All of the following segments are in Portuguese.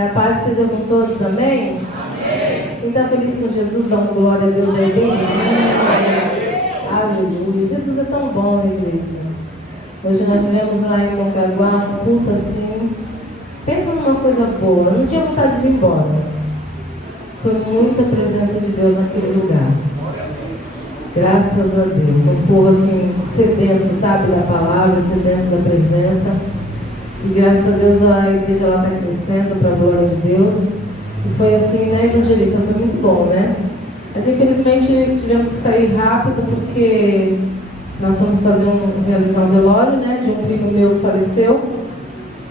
Que a paz esteja com todos, amém? Amém. Quem está feliz com Jesus, dá uma glória a Deus aí bem. Aleluia. Jesus é tão bom, igreja. Hoje nós tivemos lá em Mongaguá um culto assim. Pensa numa coisa boa. Não tinha vontade de ir embora. Foi muita presença de Deus naquele lugar. Graças a Deus. Um povo assim, sedento, sabe, da palavra, sedento da presença. E graças a Deus a igreja lá está crescendo para a glória de Deus. E foi assim, né, evangelista? Foi muito bom, né? Mas infelizmente tivemos que sair rápido porque nós fomos realizar um velório, né, de um primo meu que faleceu.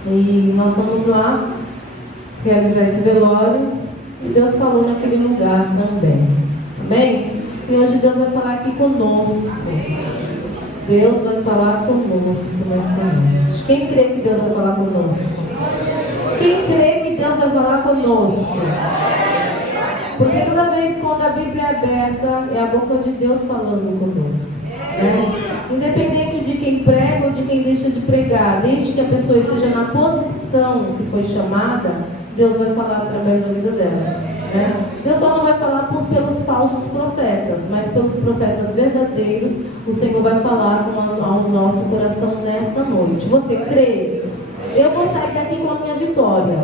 E nós fomos lá realizar esse velório e Deus falou naquele lugar também. Amém? E hoje Deus vai falar aqui conosco. Deus vai falar conosco nesta noite. Quem crê que Deus vai falar conosco? Quem crê que Deus vai falar conosco? Porque toda vez quando a Bíblia é aberta, é a boca de Deus falando conosco. Né? Independente de quem prega ou de quem deixa de pregar, desde que a pessoa esteja na posição que foi chamada, Deus vai falar através da vida dela. Né? Deus só não vai falar pelos falsos profetas, mas pelos profetas verdadeiros, o Senhor vai falar ao nosso coração nesta noite. Você crê? Eu vou sair daqui com a minha vitória.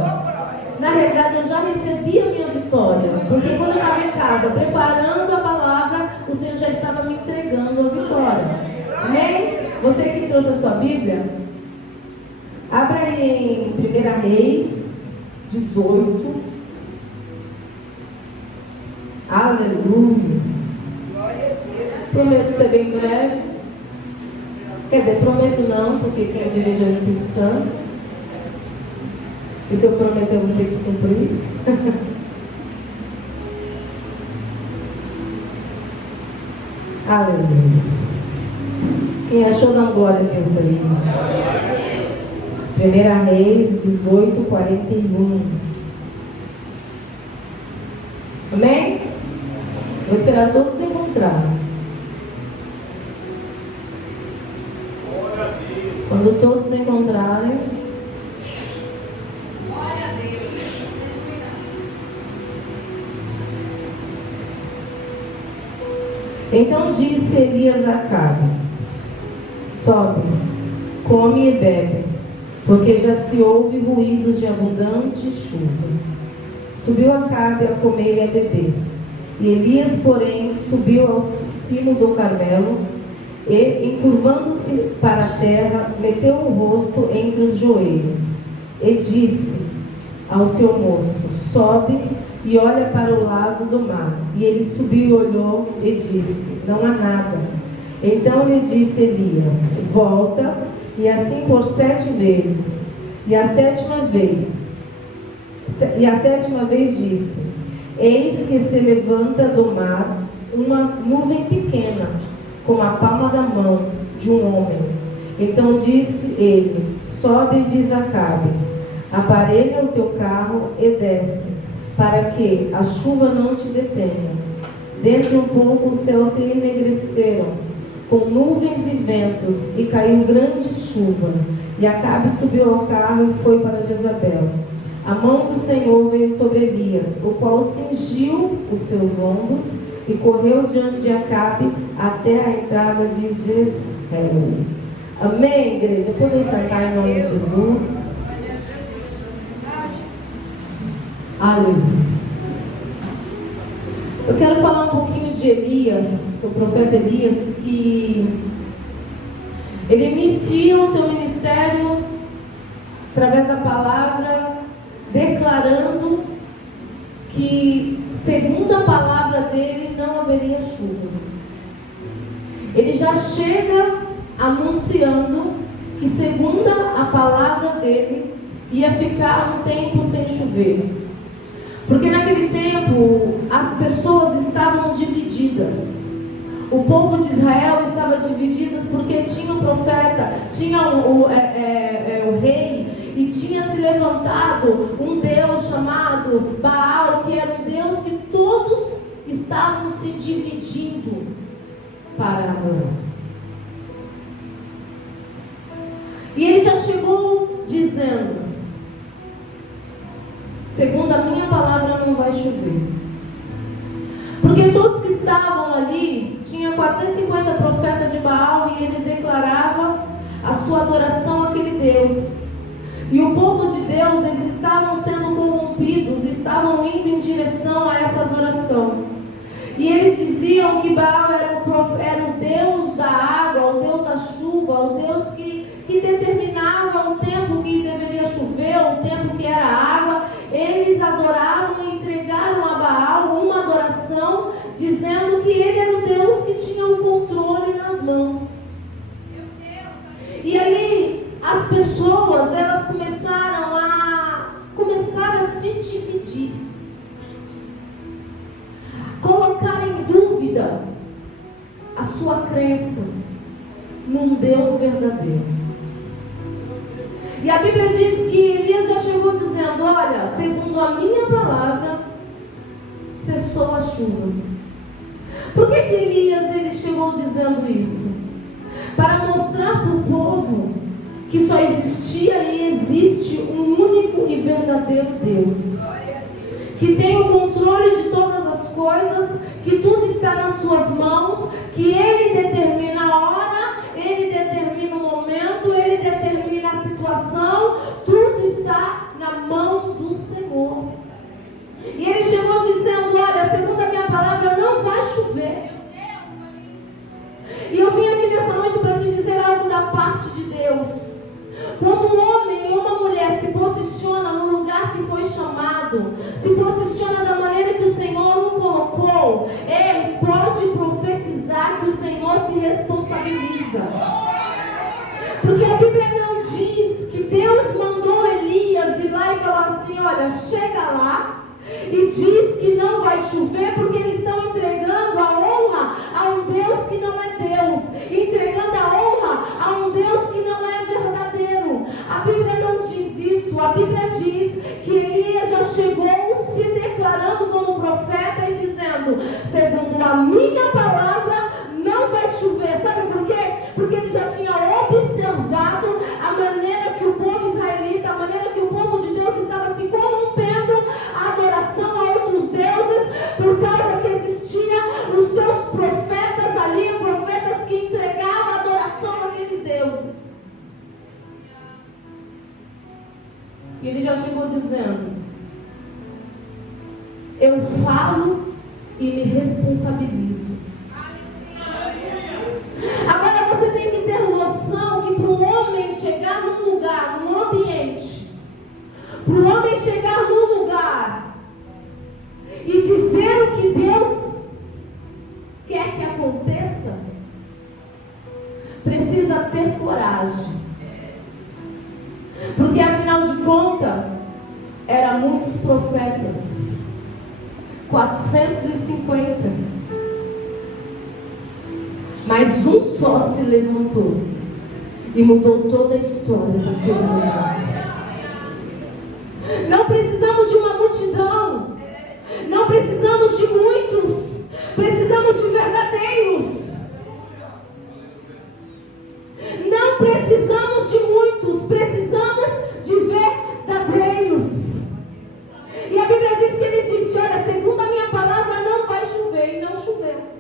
Na realidade, eu já recebi a minha vitória, porque quando eu estava em casa preparando a palavra, o Senhor já estava me entregando a vitória. Amém? Você que trouxe a sua Bíblia, abra aí em 1 Reis 18. Aleluia. Prometo ser bem breve. Quer dizer, prometo não, porque quem dirige é o Espírito Santo. E se eu prometer, eu vou ter que cumprir. Aleluia. Quem achou, dá uma glória a Deus aí. 1 Reis 18, 41. Amém? Vou esperar todos encontrarem. Quando todos encontrarem. Então disse Elias a Acabe: sobe, come e bebe, porque já se ouve ruídos de abundante chuva. Subiu Acabe a comer e a beber. E Elias, porém, subiu ao cimo do Carmelo e, encurvando-se para a terra, meteu o rosto entre os joelhos e disse ao seu moço: sobe e olha para o lado do mar. E ele subiu e olhou e disse: não há nada. Então lhe disse Elias: volta, e assim por 7 vezes. E a sétima vez disse: eis que se levanta do mar uma nuvem pequena, como a palma da mão de um homem. Então disse ele: sobe e diz a Acabe: aparelha o teu carro e desce, para que a chuva não te detenha. Dentro de um pouco os céus se enegreceram, com nuvens e ventos, e caiu grande chuva. E Acabe subiu ao carro e foi para Jezabel. A mão do Senhor veio sobre Elias, o qual cingiu os seus lombos e correu diante de Acabe até a entrada de Jezreel. Amém, igreja? Podem sentar em nome de Jesus. Aleluia. Eu quero falar um pouquinho de Elias, o profeta Elias, que ele inicia o seu ministério através da palavra, declarando que, segundo a palavra dele, não haveria chuva. Ele já chega anunciando que, segundo a palavra dele, ia ficar um tempo sem chover. Porque naquele tempo as pessoas estavam divididas. O povo de Israel estava dividido porque tinha o profeta, tinha o rei, e tinha se levantado um Deus chamado Baal, que era um Deus que todos estavam se dividindo para adorar. E ele já chegou dizendo: segundo a minha palavra não vai chover. Porque todos que estavam ali, tinha 450 profetas de Baal e eles declaravam a sua adoração àquele Deus. E o povo de Deus, eles estavam sendo corrompidos, estavam indo em direção a essa adoração. E eles diziam que Baal era o Deus da água, o Deus da chuva, o Deus que determinava o tempo que deveria chover, o tempo que era água. Eles adoravam e entregaram a Baal uma adoração, dizendo que ele era o Deus que tinha o controle nas mãos. E ali as pessoas, elas começaram a se dividir, colocar em dúvida a sua crença num Deus verdadeiro. E a Bíblia diz que Elias já chegou dizendo: olha, segundo a minha palavra, cessou a chuva. Por que Elias ele chegou dizendo isso? Para mostrar para o povo que só existia e existe um único e verdadeiro Deus, que tem o controle de todas as coisas, que tudo está nas suas mãos, que Ele determina a hora, Ele determina o momento, Ele determina a situação, tudo está na mão do Senhor. E Ele chegou dizendo: olha, segundo a minha palavra, não vai chover. E eu vim aqui nessa noite para te dizer algo da parte de Deus. Quando um homem ou uma mulher se posiciona no lugar que foi chamado, se posiciona da maneira que o Senhor o colocou, ele pode profetizar que o Senhor se responsabiliza. Porque a Bíblia não diz que Deus mandou Elias ir lá e falar assim: olha, chega lá e diz que não vai chover, porque eles estão entregando a honra a um Deus que não é Deus, entregando a honra a um Deus que não é verdadeiro. A Bíblia não diz isso. A Bíblia diz que Elias já chegou se declarando como profeta e dizendo: segundo a minha palavra, não vai chover. Sabe por quê? Porque ele já tinha observado a maneira que o povo israelita, a maneira que o povo de Deus estava se corrompendo a adoração a outros deuses, por causa que existiam os seus profetas ali, profetas que entregavam a adoração àqueles deuses. E ele já chegou dizendo: eu falo e me responsabilizo. Agora você tem que ter noção que para um homem chegar num lugar, num ambiente, para um homem chegar num lugar e dizer o que Deus quer que aconteça, precisa ter coragem. Porque afinal de contas, eram muitos profetas, 450. Mas um só se levantou e mudou toda a história daquele momento. Não precisamos de uma multidão, não precisamos de muitos, precisamos de verdadeiros. Não precisamos de muitos, precisamos de verdadeiros. E a Bíblia diz que ele disse: olha, segundo a minha palavra, não vai chover, e não choveu.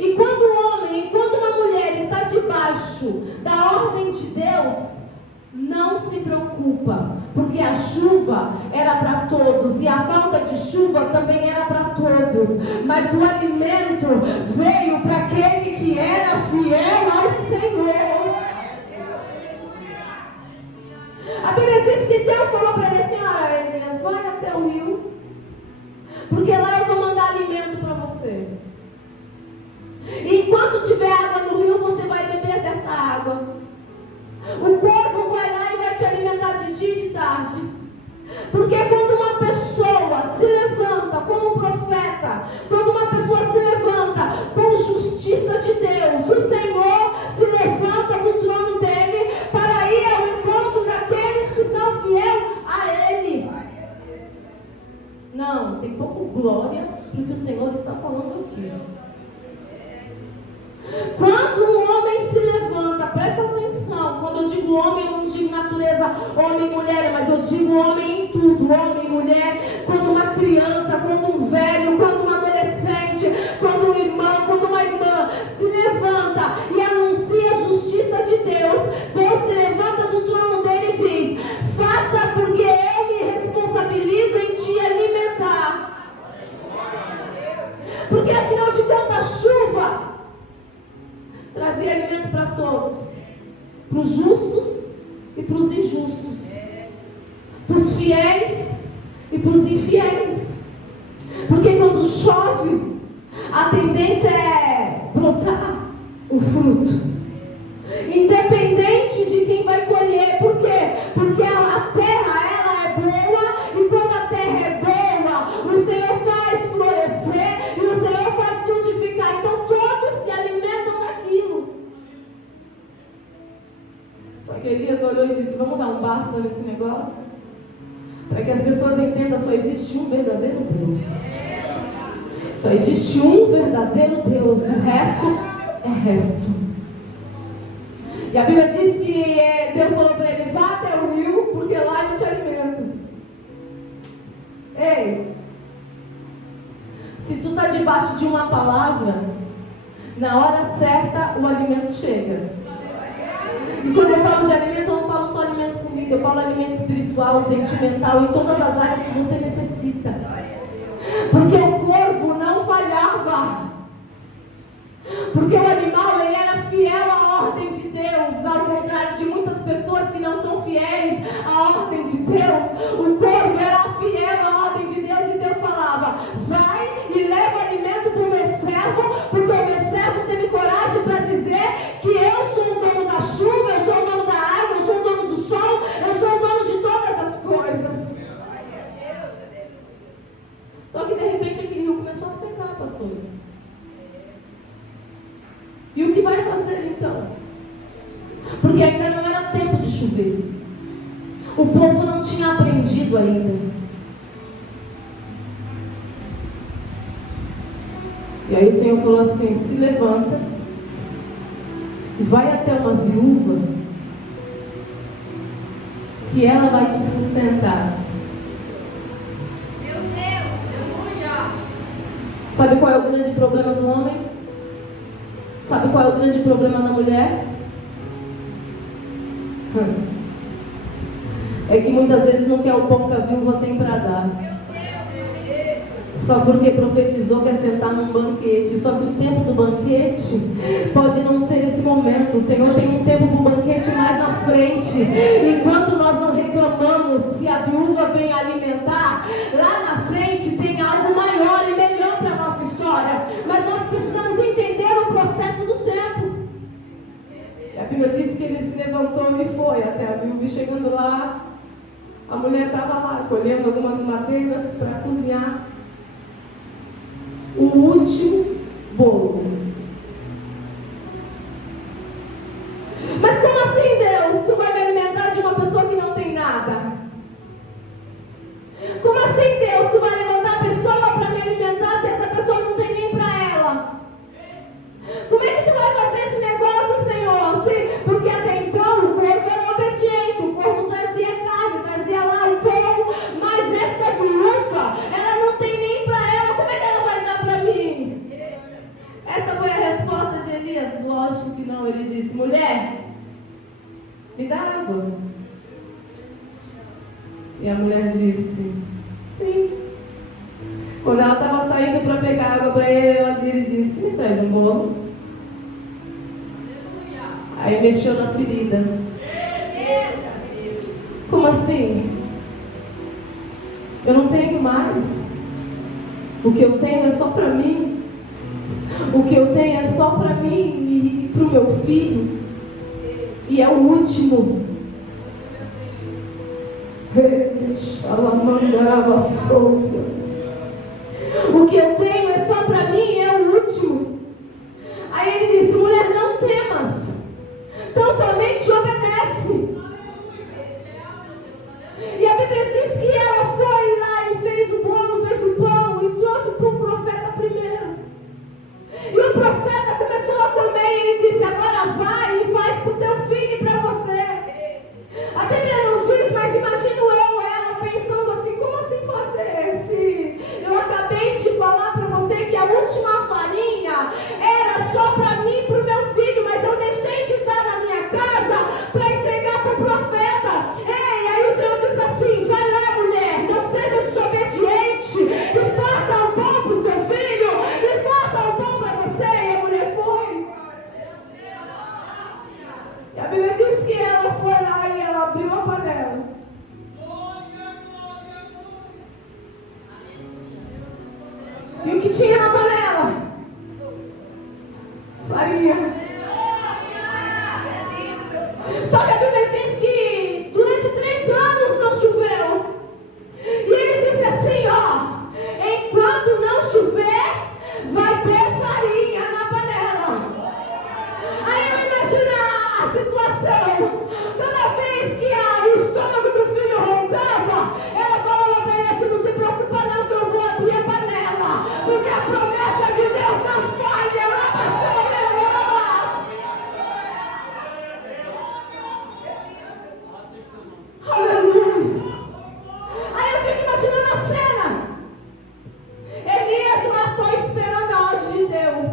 E quando um homem, quando uma mulher está debaixo da ordem de Deus, não se preocupa, porque a chuva era para todos e a falta de chuva também era para todos, mas o alimento veio para aquele que era fiel ao Senhor. A Bíblia diz que Deus falou para ele assim: olha, Elias, vai até o rio, porque lá eu vou mandar alimento para você. E enquanto tiver água no rio, você vai beber dessa água. O corvo vai lá e vai te alimentar de dia e de tarde. Porque quando uma pessoa se levanta como profeta, quando uma pessoa se levanta com justiça de Deus, o Senhor se levanta no trono dele para ir ao encontro daqueles que são fiéis a Ele. Não, tem pouco glória e mulher, mas eu digo homem em tudo, homem e mulher, quando uma criança, quando um velho, quando um adolescente, quando um irmão, quando uma irmã se levanta e anuncia a justiça de Deus, Deus se levanta do trono dele e diz: faça, porque eu me responsabilizo em te alimentar. Porque afinal de contas a chuva trazia alimento para todos, para os justos e para os injustos, para os fiéis e para os infiéis. Porque quando chove, a tendência é brotar o fruto, independente de quem vai colher. Por quê? Porque a terra, ela é boa, e quando a terra é boa, o Senhor faz florescer e o Senhor faz frutificar. Então todos se alimentam daquilo. Só que Elias olhou e disse: vamos dar um basta nesse negócio, para que as pessoas entendam, só existe um verdadeiro Deus. Só existe um verdadeiro Deus, o resto é resto. E a Bíblia diz que Deus falou para ele: vá até o rio, porque lá eu te alimento. Ei, se tu está debaixo de uma palavra, na hora certa o alimento chega. E quando eu falo de alimento, eu não falo só alimento comida, eu falo alimento espiritual, sentimental, em todas as áreas que você necessita. Porque o corvo não falhava. Porque o animal, ele era fiel à ordem de Deus, ao contrário de muitas pessoas que não são fiéis à ordem de Deus. O corvo era fiel à ordem de Deus, e Deus falava: vai e leva alimento para o meu servo, porque o meu servo teve coragem para dizer que eu sou o dono da chuva, eu sou o dono da água, eu sou o dono do sol, eu sou o dono de todas as coisas. Só que de repente aquele rio começou a secar, pastores. E o que vai fazer então? Porque ainda não era tempo de chover. O povo não tinha aprendido ainda. E aí o Senhor falou assim: se levanta e vai até uma viúva, que ela vai te sustentar. Meu Deus, aleluia! Sabe qual é o grande problema do homem? Sabe qual é o grande problema da mulher? É que muitas vezes não quer o pão que a viúva tem para dar. Só porque profetizou que é sentar num banquete. Só que o tempo do banquete pode não ser esse momento. O Senhor tem um tempo para o banquete mais na frente. Enquanto nós não reclamamos se a viúva vem alimentar, lá na frente tem algo maior e melhor para a nossa história. Mas nós precisamos entender o processo do tempo. A Bíblia diz que ele se levantou e foi até a viúva. E chegando lá, a mulher estava lá colhendo algumas madeiras para cozinhar o último bolo. Mas como assim, Deus? Tu vai me alimentar de uma pessoa que não tem nada? Como assim, Deus? Tu vai levantar a pessoa para me alimentar se essa pessoa não tem nem para ela? Como é que tu vai fazer esse negócio, Senhor? Porque até então o corvo era obediente, o corvo trazia carne, trazia lá o pão, mas esta viúva, ela não tem nem para ela. Como é que ela vai dar para mim? Essa foi a resposta de Elias. Lógico que não. Ele disse: mulher, me dá água. E a mulher disse: sim. Quando ela estava saindo para pegar água para ele disse: me traz um bolo. Aí mexeu na ferida. Como assim? Eu não tenho mais. O que eu tenho é só para mim. O que eu tenho é só para mim e para o meu filho. E é o último. O que eu tenho é só para mim, é o último. Aí ele disse: mulher, não temas, tão somente obedece. E a Bíblia diz que ela foi lá e fez o bolo, fez o pão e trouxe para o profeta primeiro. E o profeta começou a comer e ele disse: agora vai e faz para o teu filho e para você. A Bíblia não diz, mas imagina E o que tinha na panela? Farinha. Só que a Bíblia diz que durante 3 anos não choveu. E ele disse assim, ó, enquanto não chover, vai ter farinha na panela. Aí eu imagino a situação. Toda vez que o estômago do filho roncava, ela falava para ele assim, não se preocupa não que eu vou abrir a panela. Porque a promessa de Deus não falha. Ela baixou, aleluia. Aí eu fico imaginando a cena. Elias lá só esperando a ordem de Deus.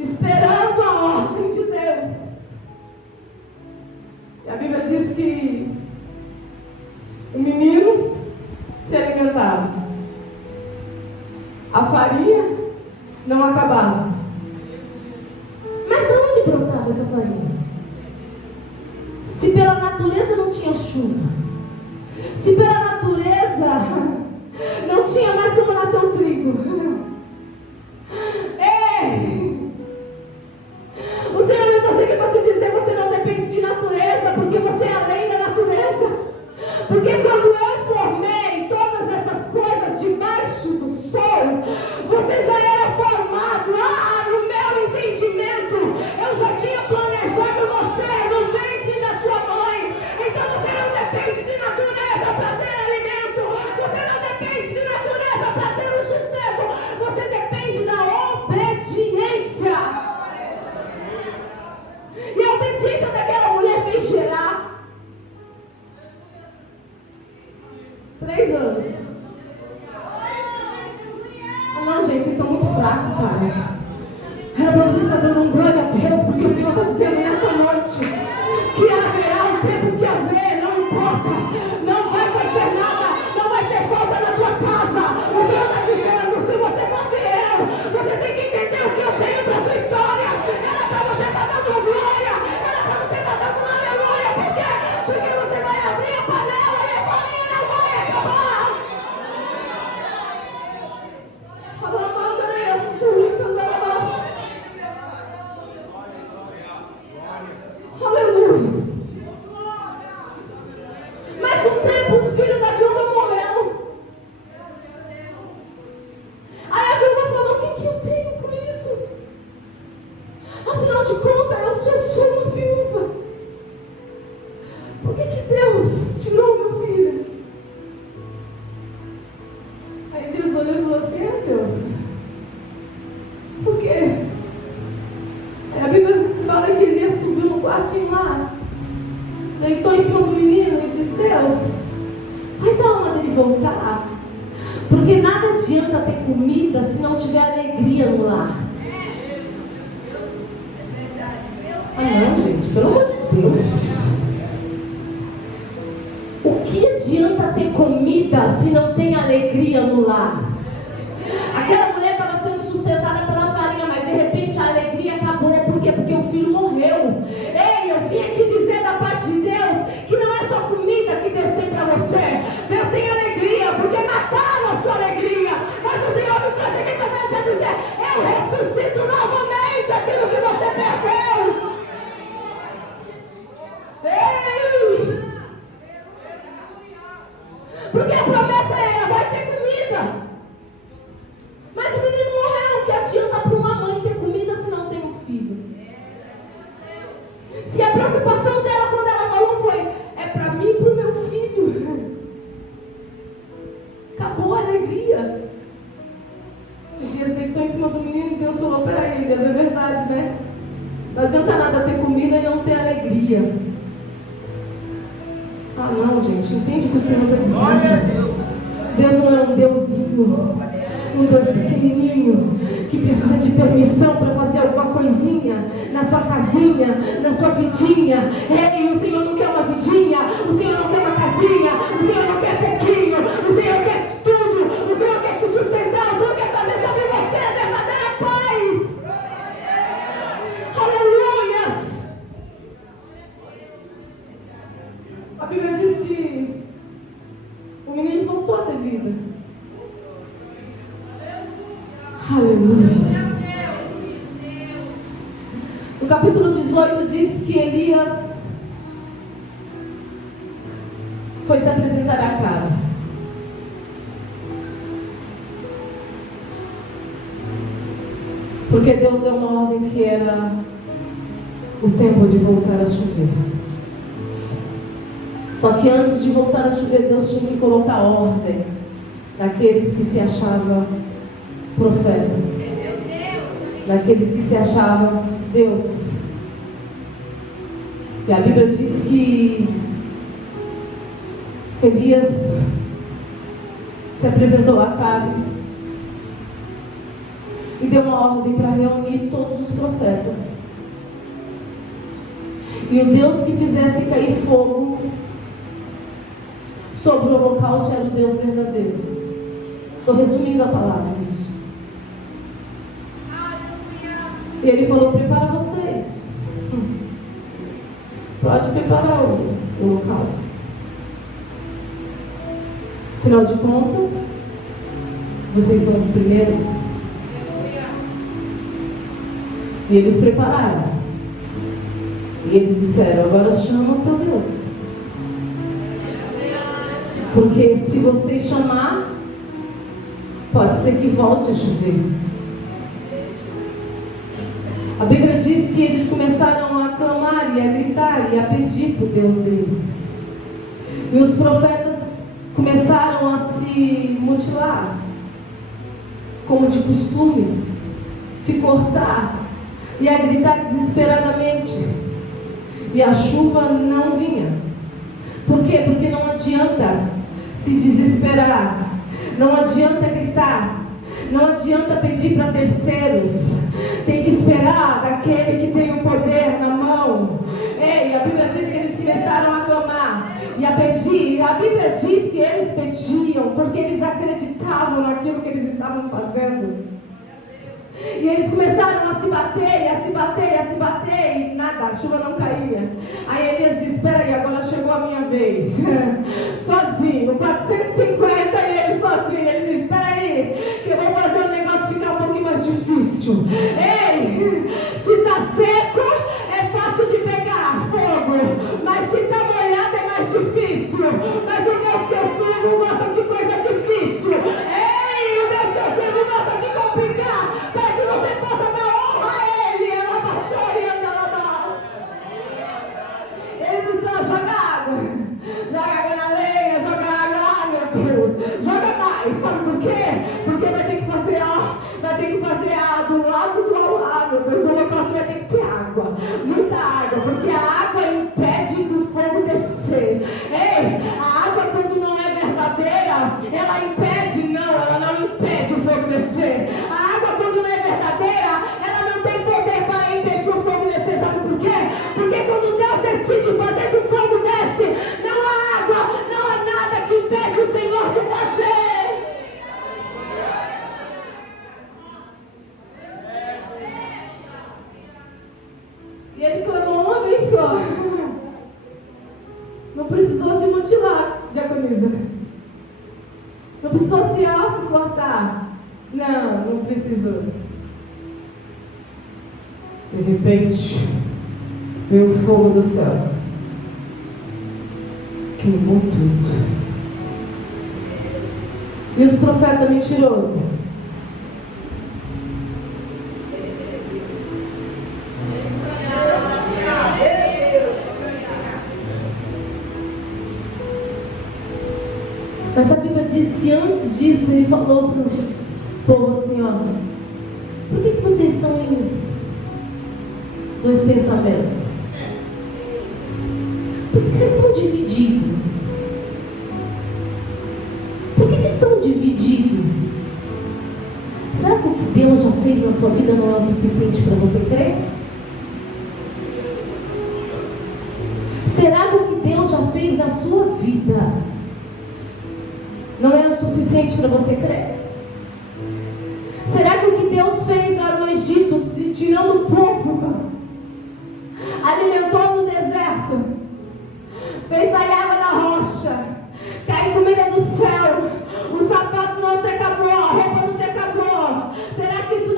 Esperando a ordem de Deus. E a Bíblia diz que o menino se alimentava. A farinha não acabava. Mas de onde brotava essa farinha? Se pela natureza não tinha chuva, se pela natureza não tinha mais como nascer o trigo, o Senhor me trouxe aqui para te dizer, você não depende de natureza, porque você é além da natureza. Porque quando eu formei todas essas coisas debaixo do sol, você já era formado, no meu entendimento, eu já tinha planejado você no ventre da sua mãe. Então você não depende de natureza para ter alimento, você não depende de natureza para ter o sustento, você depende da obediência. E a obediência daquela mulher fez gerar 3 anos. Não, gente, vocês são muito fracos, cara. Era para você estar dando um glória a Deus, porque o Senhor está dizendo nessa noite que haverá um tempo que haver, não importa, não vai fazer nada, não vai ter falta na tua casa. O Senhor está dizendo, se você for fiel, você tem que entender o que eu tenho para a sua história. Era para você estar dando glória, era para você estar dando uma aleluia. Por quê? Porque você vai abrir a panela e a farinha não vai acabar. Aleluia. Mas com o tempo o filho da viúva morreu. Aí a viúva falou, o que eu tenho com isso? Afinal de contas, eu sou uma viúva. Por que Deus tirou meu filho? Aí Deus olhou e falou assim, Deus, por quê? A Bíblia fala que ele subiu no quartinho lá, deitou em cima do menino e disse, Deus, faz a alma dele voltar, porque nada adianta ter comida se não tiver alegria no lar. Não, gente, pelo amor de Deus. O que adianta ter comida se não tem alegria no lar? Aquela mulher estava sendo sustentada pela farinha, mas de repente a alegria acabou. Por quê? Porque o filho morreu. Ei, eu vim aqui dizer da parte de Deus que não é só comida que Deus tem para você. Deus tem alegria, porque mataram a sua alegria. Mas o Senhor me trouxe aqui também para dizer, eu ressuscito novamente aquilo que você perdeu. Ei! Porque a promessa era, vai ter comida. Mas o menino morreu. Que adianta para uma mãe ter comida se não tem um filho? Se a preocupação dela quando ela falou foi, é para mim e para o meu filho. Acabou a alegria. Deus deitou em cima do menino e Deus falou, peraí, Deus, é verdade, né? Não adianta nada ter comida e não ter alegria. Não, gente, entende o que o Senhor está dizendo? Deus não é um deusinho, um Deus pequenininho, que precisa de permissão para fazer alguma coisinha na sua casinha, na sua vidinha. Ei, o Senhor não quer uma vidinha, o Senhor não quer uma casinha, o Senhor não quer pouquinho, o Senhor quer tudo, o Senhor quer te sustentar, o Senhor quer trazer sobre você a verdadeira paz. Aleluias! A Bíblia diz que o menino voltou a ter vida. Aleluia. No capítulo 18 diz que Elias foi se apresentar a Acabe. Porque Deus deu uma ordem que era o tempo de voltar a chover. Só que antes de voltar a chover, Deus tinha que colocar ordem naqueles que se achavam profetas, naqueles que se achavam Deus. E a Bíblia diz que Elias se apresentou a Acabe e deu uma ordem para reunir todos os profetas. E o Deus que fizesse cair fogo sobre o holocausto era o Deus verdadeiro. Estou resumindo a palavra, gente. E ele falou: prepara vocês. Pode preparar o holocausto. Afinal de contas, vocês são os primeiros. E eles prepararam. E eles disseram: agora chama o teu Deus. Porque se você chamar, pode ser que volte a chover. A Bíblia diz que eles começaram a clamar e a gritar e a pedir para o Deus deles. E os profetas começaram a se mutilar, como de costume, se cortar e a gritar desesperadamente. E a chuva não vinha. Por quê? Porque não adianta se desesperar, não adianta gritar, não adianta pedir para terceiros. Tem que esperar daquele que tem o poder na mão. Ei, a Bíblia diz que eles começaram a clamar e a pedir. A Bíblia diz que eles pediam porque eles acreditavam naquilo que eles estavam fazendo. E eles começaram a se bater, a se bater, a se bater, e nada, a chuva não caía. Aí Elias disse: espera aí, agora chegou a minha vez. Sozinho, 450 e ele sozinho. Ele disse: espera aí, que eu vou fazer o negócio ficar um pouquinho mais difícil. Ei, se está seco, é fácil de pegar fogo, mas se está molhado é mais difícil. Mas o Deus que eu sirvo gosta de coisa difícil. Ei, o Deus que eu sirvo gosta de complicar. Você possa dar honra a Ele. Ela baixou e ela. Ele disse: joga água na lenha, joga água lá, meu Deus, joga mais. Sabe por quê? Porque vai ter que fazer do lado do meu Deus, o holocausto vai ter que ter água, muita água, porque a água impede do fogo descer. Ei, a água quando não é verdadeira, ela impede, ela não impede o fogo descer. A água quando não é verdadeira, ela não tem poder para impedir o fogo descer. Sabe por quê? Porque quando Deus decide fazer que o fogo desce, não há água, não há nada que impede o Senhor de fazer. E ele clamou uma vez só. Não precisou se mutilar, diaconisa. Não precisou se cortar. Não precisou. De repente, veio o fogo do céu. Queimou tudo. E os profetas mentirosos? Mas a Bíblia diz que antes disso ele falou para os povos assim: por que vocês estão em dois pensamentos? Por que vocês estão divididos? Por que estão divididos? Será que o que Deus já fez na sua vida não é o suficiente para você crer? Será que o que Deus já fez na sua vida não é o suficiente para você crer? Será que o que Deus fez lá no Egito, tirando o povo, alimentou no deserto, fez sair água da rocha, cair comida do céu, o sapato não se acabou, a roupa não se acabou, será que isso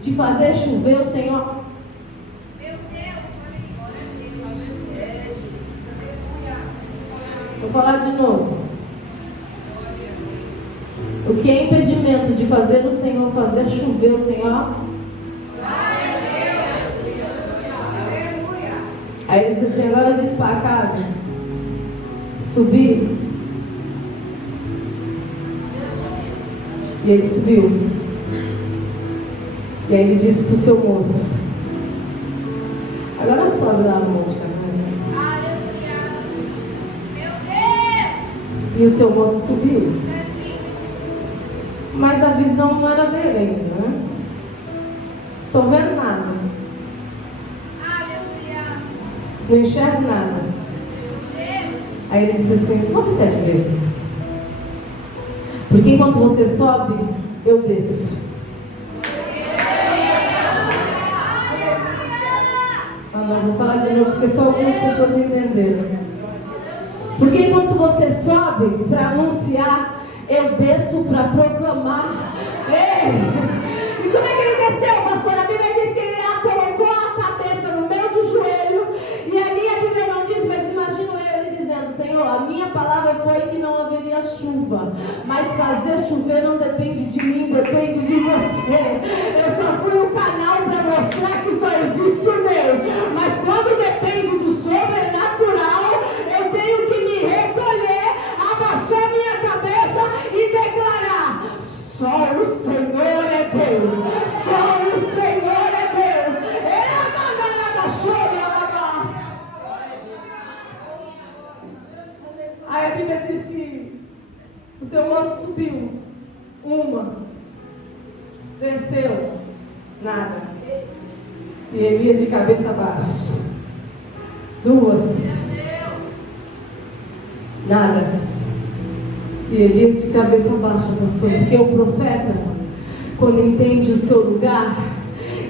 de fazer chover o Senhor. Vou falar de novo. O que é impedimento de fazer o Senhor fazer chover o Senhor? Aí ele diz assim, agora diz para cá, subir. E ele subiu. E aí ele disse para o seu moço, agora sobe lá no Monte Carmelo. E o seu moço subiu. Mas a visão não era dele ainda, né? Estou vendo nada. Não enxergo nada. Aí ele disse assim, sobe 7 vezes. Porque enquanto você sobe, eu desço. Não, vou falar de novo, porque só algumas pessoas entenderam. Porque enquanto você sobe para anunciar, eu desço para proclamar. Ei! E como é que ele desceu, pastor? A Bíblia diz que ele colocou a cabeça no meio do joelho. E ali a Bíblia não diz, mas imagino ele dizendo, Senhor, a minha palavra foi que não haveria chuva. Mas fazer chover não depende de mim, depende de você. Eu só fui o canal para mostrar que só existe um Deus. Mas quando depende do sobrenatural, eu tenho que me recolher, abaixar minha cabeça e declarar: só o Senhor é Deus, só o Senhor é Deus. Aí a Bíblia diz que o seu moço subiu, uma, desceu, nada, e Elias de cabeça baixa, duas, nada. E Elias de cabeça baixa, pastor, porque o profeta, quando entende o seu lugar,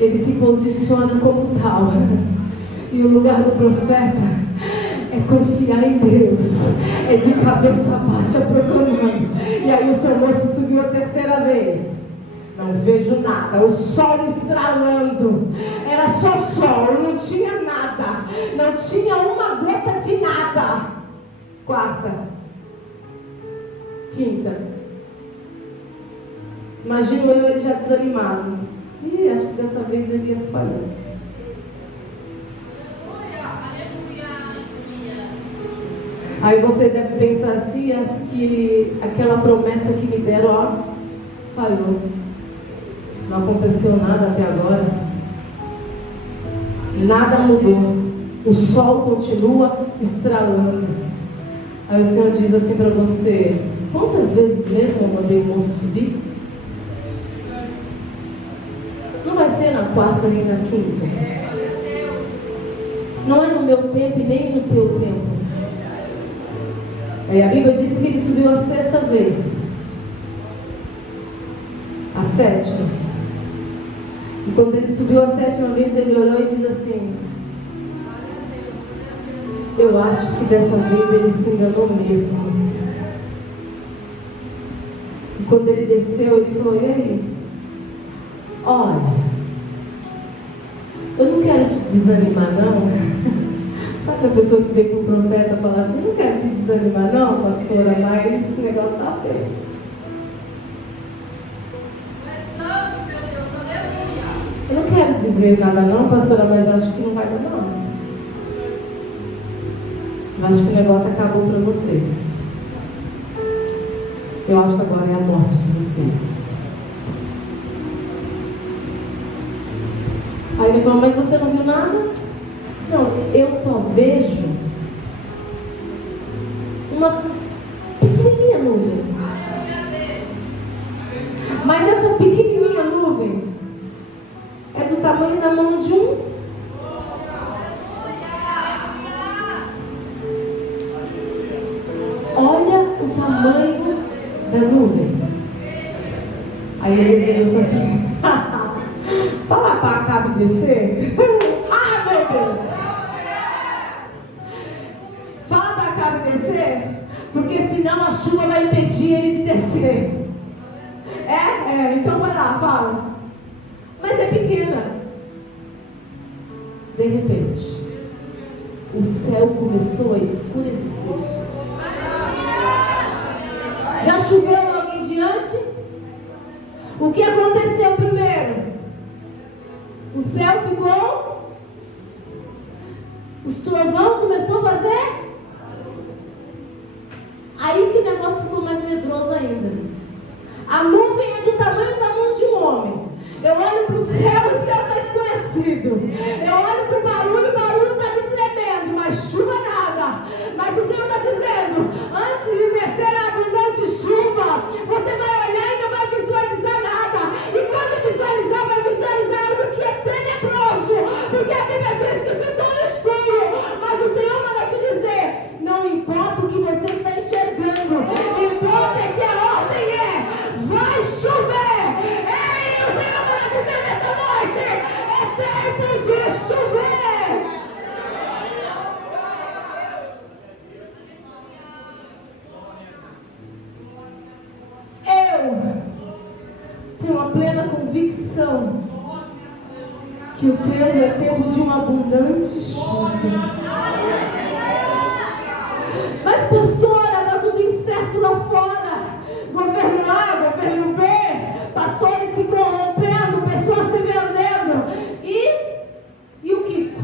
ele se posiciona como tal. E o lugar do profeta é confiar em Deus, é de cabeça baixa proclamando. E aí o seu moço subiu a 3ª vez. Não vejo nada, o sol estralando, era só sol, não tinha nada, não tinha uma gota de nada. 4ª, 5ª. Imagino eu ele já desanimado. Ih, acho que dessa vez ele ia se falhar. Aí você deve pensar assim, acho que aquela promessa que me deram, ó, falhou. Não aconteceu nada até agora. Nada mudou. O sol continua estralando. Aí o Senhor diz assim para você: quantas vezes mesmo eu mandei o moço subir? Não vai ser na 4ª nem na 5ª. Não é no meu tempo e nem no teu tempo. Aí a Bíblia diz que ele subiu a 6ª vez. A 7ª. E quando ele subiu a 7ª vez, ele olhou e disse assim: eu acho que dessa vez ele se enganou mesmo. E quando ele desceu, ele falou: e aí? Olha, eu não quero te desanimar não. Sabe a pessoa que vem para o profeta e fala assim: não quero te desanimar não, pastora, mas esse negócio está feio. Eu não quero dizer nada não, pastora, mas acho que não vai dar não. Eu acho que o negócio acabou para vocês. Eu acho que agora é a morte de vocês. Aí ele falou: mas você não viu nada? Não, eu só vejo uma pequenininha nuvem. Mas essa pequenininha nuvem é do tamanho da mão de um. Olha o tamanho da nuvem. Aí ele falou assim: fala para Acabe descer. Ah, meu Deus! Fala para Acabe descer, porque senão a chuva vai impedir ele de descer. Então vai lá, fala. Mas ser pequena. De repente, o céu começou a escurecer. Já choveu logo em diante? O que aconteceu primeiro? O céu ficou? O trovão começou a fazer? Aí que o negócio ficou mais medroso ainda. A nuvem é do tamanho da mão de um homem. Eu olho para o céu está escurecido. Eu olho para o barulho está me tremendo, mas chuva nada. Mas o Senhor está dizendo, antes de descer a abundante chuva, você vai olhar e não vai visualizar nada. E quando visualizar, vai visualizar algo que é tenebroso, porque a Bíblia diz que ficou no escuro. Mas o Senhor manda te dizer, não importa o que você está enxergando, importa é que a ordem vai chover. Ei, o Senhor manda dizer nesta noite, é tempo de chover. Eu tenho uma plena convicção que o tempo é tempo de uma abundante chuva. Mas pastora, está tudo incerto lá fora. Governo A, governo B, pastores se corrompendo, pessoas se vendendo. E o Kiko?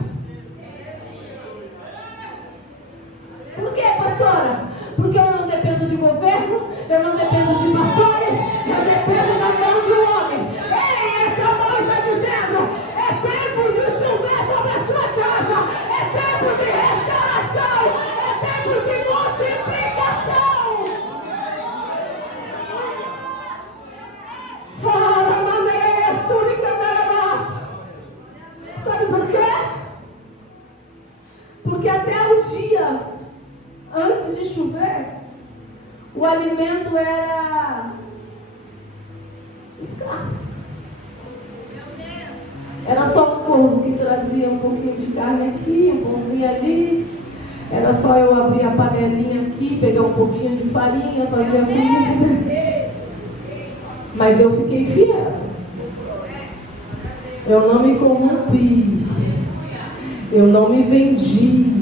Por quê, pastora? Porque eu não dependo de governo, eu não dependo de pastores, eu dependo da mão de um homem. Ei, essa mão está dizendo, é tempo de chover sobre a sua casa, é tempo de restauração, é tempo de multiplicação. Sabe por quê? Porque até o dia antes de chover, o alimento era escasso. Era só um corvo que trazia um pouquinho de carne aqui, um pãozinho ali. Era só eu abrir a panelinha aqui, pegar um pouquinho de farinha, fazer a comida. Mas eu fiquei fiel. Eu não me corrompi. Eu não me vendi.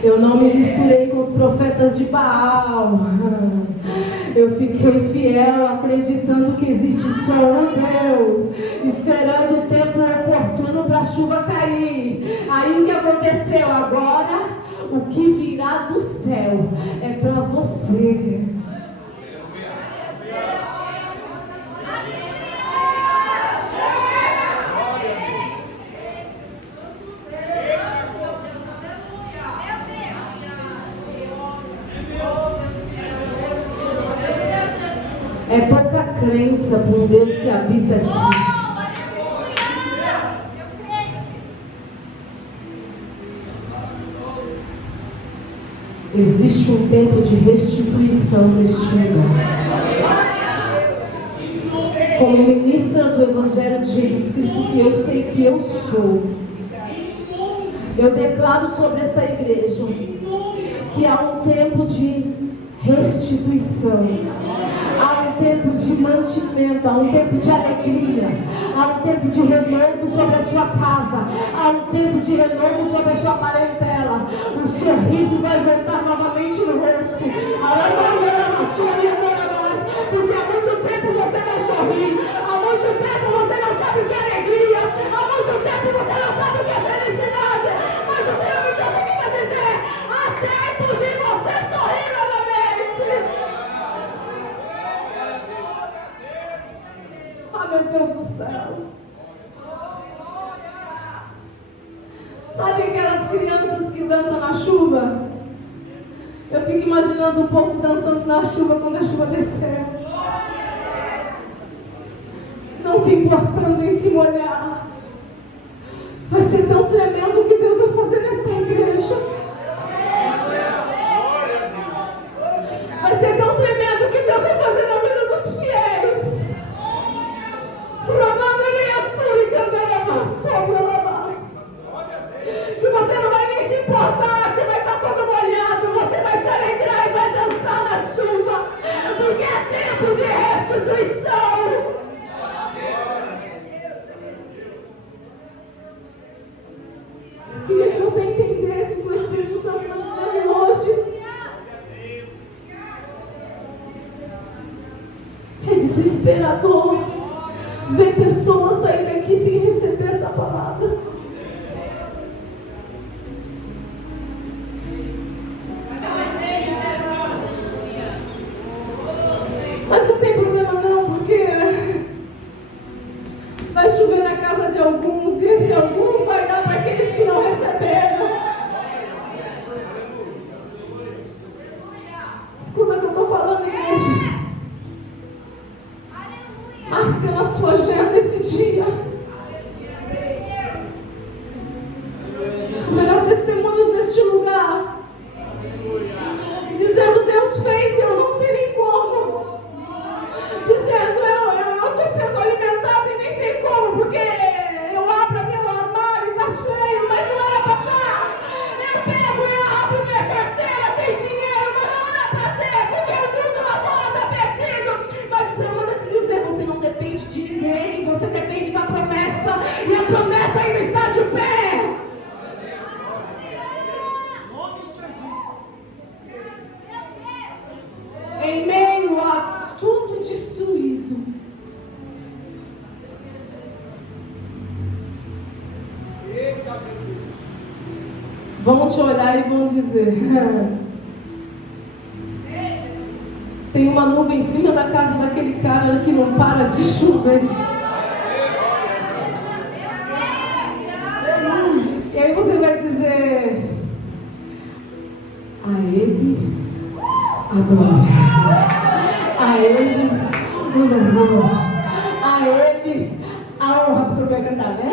Eu não me misturei com os profetas de Baal. Eu fiquei fiel, acreditando que existe só um Deus, esperando o tempo oportuno para a chuva cair. Aí o que aconteceu agora? O que virá do céu é para você. É pouca crença para um Deus que habita aqui. Existe um tempo de restituição deste lugar. Como ministra do Evangelho de Jesus Cristo, que eu sei que eu sou, eu declaro sobre esta igreja que há um tempo de restituição. Há um tempo de mantimento, há um tempo de alegria, há um tempo de renovo sobre a sua casa, há um tempo de renovo sobre a sua parentela. O sorriso vai voltar novamente no rosto. Porque há muito tempo você não sorri, há muito tempo você não sabe o que é alegria, há muito tempo você não sabe o que é felicidade. Mas o Senhor me trouxe aqui para dizer, há tempo de você sorrir novamente. Meu Deus do céu. Sabe aquelas crianças que dançam na chuva? Eu fico imaginando o povo dançando na chuva quando a chuva desceu, não se importando em se molhar. Vai ser tão tremendo o que Deus vai fazer nesta igreja. Vai ser tão tremendo o que Deus vai fazer na vida dos fiéis. Que você não vai nem se importar, que vai estar todo molhado, você vai se alegrar e vai dançar na chuva, porque é tempo de restituição. Vão te olhar e vão dizer: tem uma nuvem em cima da casa daquele cara que não para de chover. E aí você vai dizer: a ele a glória, a ele o louvor, a ele a honra. Você vai cantar, né?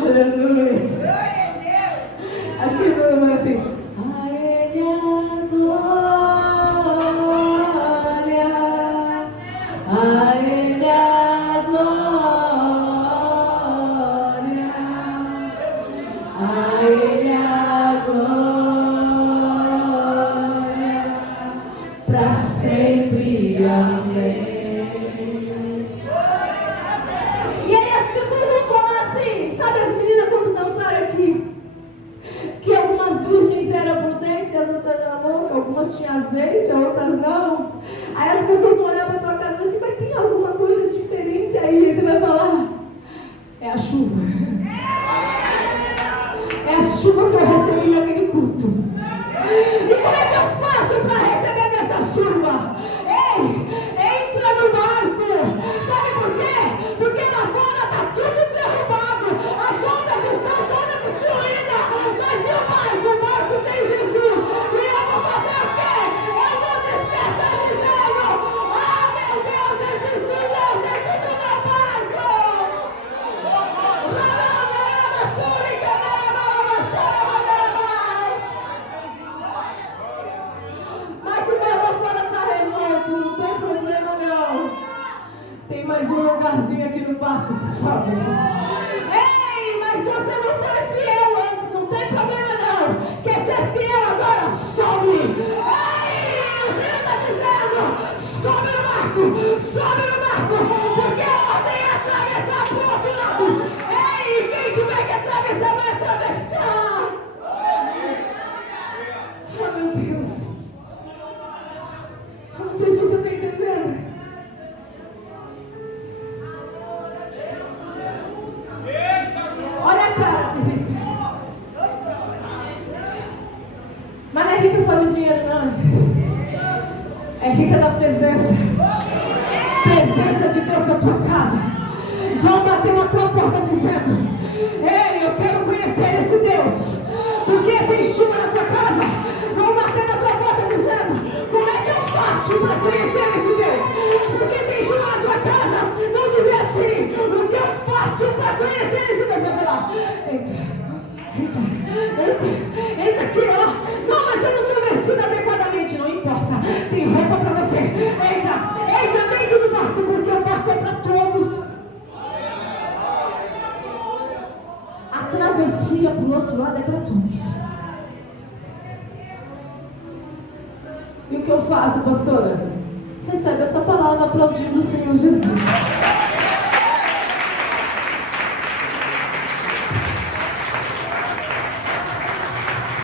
Aleluia. Acho que ele vai assim: a ele a glória, a ele a glória, a ele a glória, pra sempre, amém. E aí as pessoas vão falar assim, sabe as meninas quando dançaram aqui? Que algumas virgens eram prudentes, as outras não, algumas tinham azeite, as outras não. Aí as pessoas vão olhar para tua casa e falar assim: mas tem alguma coisa diferente aí? E você vai falar: é a chuva. É a chuva que eu recebi naquele culto. E como é que eu faço para receber dessa chuva? Ei, entra no barco. Sabe por quê? Porque lá fora está tudo derrubado. As ondas estão todas destruídas. Mas e o barco? O barco tem Jesus. E eu vou fazer o quê? Eu vou despertar dizendo: ah, meu Deus, existe um Deus dentro do meu barco. Mas se meu lá fora está remoto, não tem problema não. Tem mais um lugarzinho aqui no barco, sobe. Ei, mas você não foi fiel antes, não tem problema não. Quer ser fiel agora? Sobe. Ei, o Senhor está dizendo: sobe no barco, porque a ordem é atravessar para o outro lado. Ei, quem tiver que atravessar, vai atravessar. Oh, meu Deus. Eu não sei se você está entendendo. Olha a cara de rica. Mas não é rica só de dinheiro, não. É rica da presença. Presença de Deus na tua casa. Vão bater na tua porta dizendo: ei, eu quero conhecer esse Deus. Porque tem chuva na tua casa. Vão bater na tua porta dizendo: como é que eu faço para conhecer esse Deus? Porque tem chuva na tua casa. Vão dizer assim: o que eu faço para conhecer esse Deus? Vai falar: entra aqui, ó. Não, mas eu não estou vestida adequadamente. Não importa, tem roupa para você. Entra dentro do barco, porque o barco é para todos. A travessia para o outro lado é para todos. E o que eu faço, pastora? Recebe essa palavra aplaudindo o Senhor Jesus.